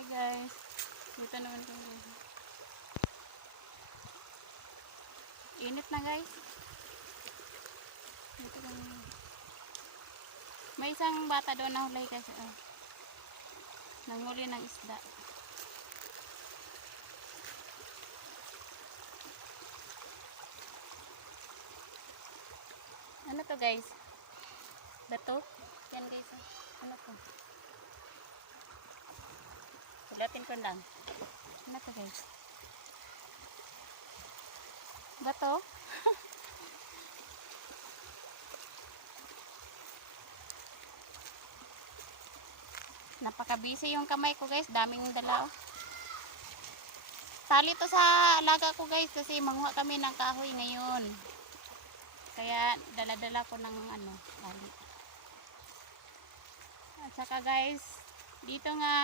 Hi guys. Dito naman kami. Init na guys. Dito kami. May isang bata doon na hulay kasi. Nanghuli ng isda. Ano to guys? Bato? Yan guys. Ano to? Sulatin ko lang. Ano to guys? Bato? Napaka-busy yung kamay ko guys. Daming dala oh. Tali to sa alaga ko guys kasi manguha kami ng kahoy ngayon. Kaya dala-dala ko ng tali. At saka guys, dito nga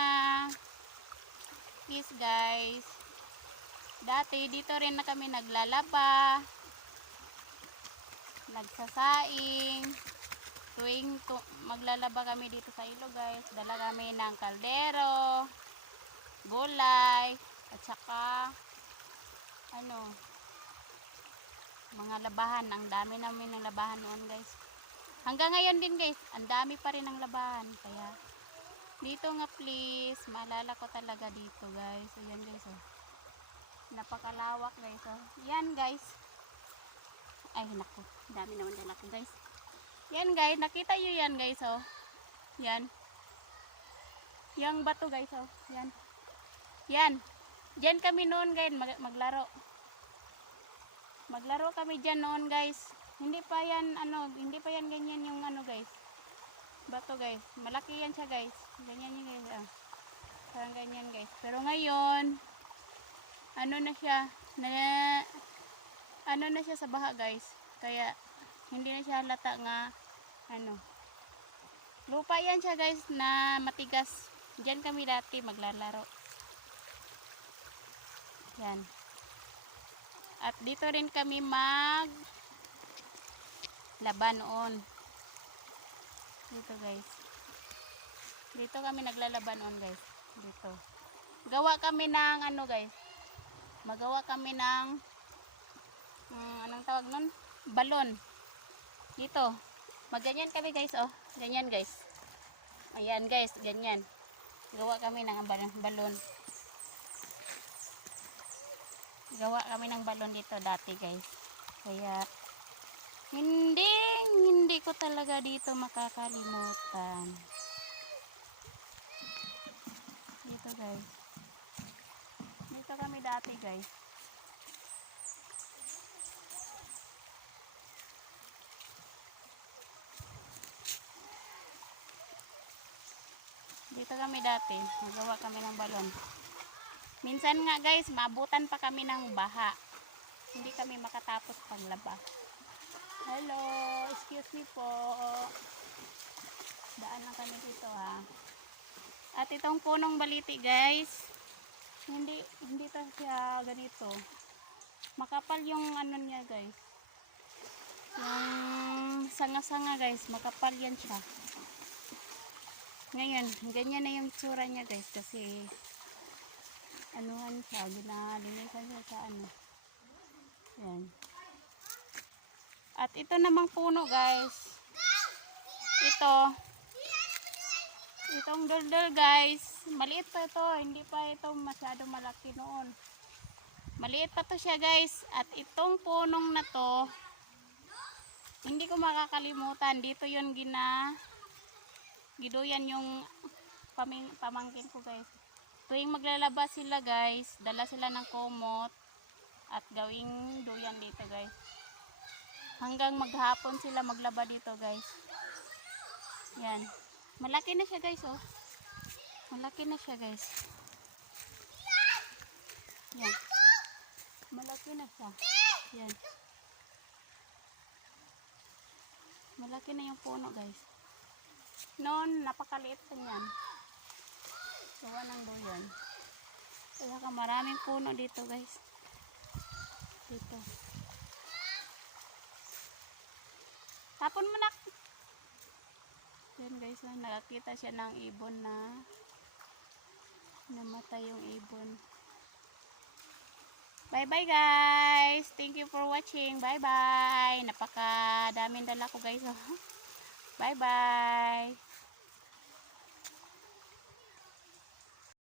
is guys. Dati dito rin na kami naglalaba. Nagsasaing. Tuwing maglalaba kami dito sa ilog guys, dala kami ng kaldero, gulay, at saka mga labahan. Ang dami namin ng labahan noon guys. Hanggang ngayon din guys, ang dami pa rin ng labahan. Kaya dito nga please, maalala ko talaga dito guys. Ayan guys oh. Napakalawak guys oh. Yan guys. Ay naku, dami naman dala ko guys. Yan guys, nakita nyo yan guys oh. Yan. Yang bato guys oh. Yan. Yan. Diyan kami noon guys maglaro. Maglaro kami diyan noon guys. Hindi pa yan ganyan yung guys. Bato guys. Malaki yan siya guys. Ganyan yun guys oh. Parang ganyan guys. Pero ngayon na siya na siya sa baha guys. Kaya hindi na siya halata nga lupa yan siya guys na matigas. Diyan kami dati maglalaro. Yan. At dito rin kami laban noon. Dito guys. Dito kami naglalaban noon guys. Dito. Gawa kami ng guys. Magawa kami ng anong tawag nun? Balon. Dito. Magganyan kami guys oh. Ganyan guys. Ayan guys, ganyan. Gawa kami ng balon. Gawa kami ng balon dito dati guys. Kaya hindi ko talaga dito makakalimutan. Dito guys. Dito kami dati guys. Dito kami dati, magawa kami ng balon. Minsan nga guys, maabutan pa kami ng baha. Hindi kami makatapos paglaba. Hello, excuse me po. Daan lang kami dito ha. At itong punong baliti guys, hindi to siya ganito. Makapal yung niya guys. Yung sanga-sanga guys, makapal yan siya. Ngayon, ganyan na yung tsura niya guys kasi siya, ginalinisan siya sa yan. At ito namang puno guys, itong daldal guys, maliit pa ito, hindi pa ito masyado malaki noon. Maliit pa to siya guys. At itong punong na to, hindi ko makakalimutan, dito yun giduyan yung pamangkin ko guys. Tuwing maglalaba sila guys, dala sila ng kumot at gawing duyan dito guys. Hanggang maghapon sila maglaba dito guys. Yan. Malaki na siya guys oh. Malaki na siya guys. Yan. Malaki na siya. Yan. Malaki na yung puno guys. Noon, napakaliit pa niyan. Gawa ng duyan. Kaya maraming puno dito guys. Dito. Tapon mo na. Yan guys, nakakita siya ng ibon na Namatay yung ibon. Bye bye guys. Thank you for watching. Bye bye. Napaka daming dala ko guys. Bye bye.